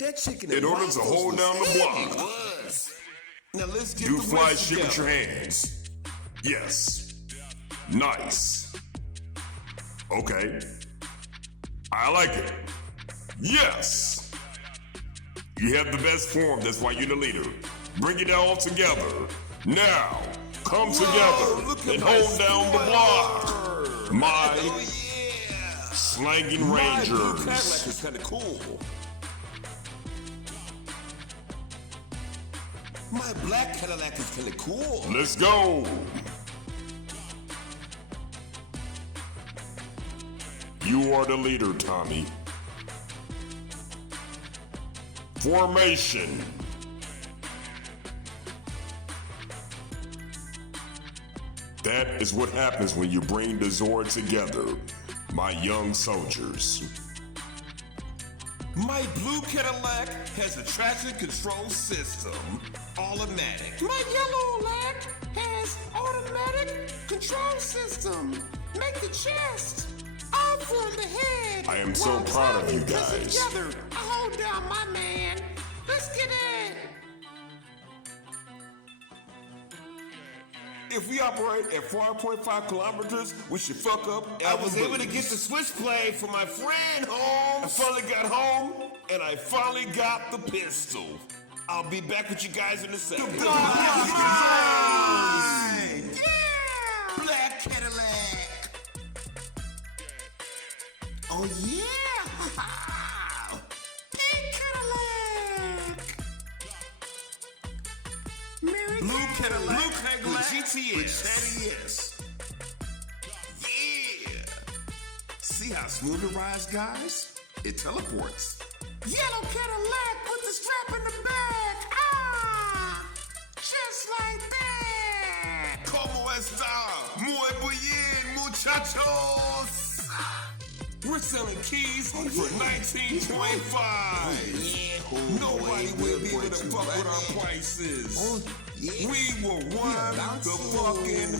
That chicken in order to hold down the block. Now let's get Do the fly rest shit with together. your hands. Yes. Nice. Okay. I like it. Yes. You have the best form, that's why you're the leader. Bring it all together. Now, come together and hold down the block. My slanging My blue Rangers. Cadillac is kind of cool. My black Cadillac is kind of cool. Let's go. You are the leader, Tommy. Formation. That is what happens when you bring the Zord together, my young soldiers. My blue Cadillac has a traction control system, automatic. My yellow lack has automatic control system. Make the chest. I'll form the head. I am so While proud of you Tommy puts it guys. Together. I hold down my man. Let's get it. If we operate at 4.5 kilometers, we should fuck up. I was able to get the switchblade for my friend home. I finally got home, and I finally got the pistol. I'll be back with you guys in a second. Yeah! Black Cadillac. Oh yeah! Pink Cadillac. Mary Blue Cadillac. Blue With GTS. Yeah. See how smooth it rides, guys? It teleports. Yellow Cadillac with the strap in the back. Ah! Just like that. Como esta? Muy bien, muchachos. We're selling keys for $19.25. Nobody will be able to fuck with our prices. We will run the fucking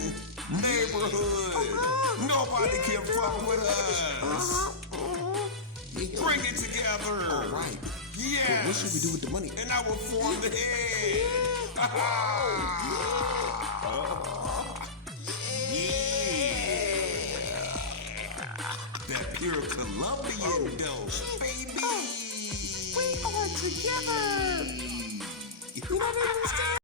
neighborhood. Nobody can fuck with us. Bring it together. All right. Yes. What should we do with the money? And I will form the head. That pure Colombian dose, baby. We are together. You know what I understand?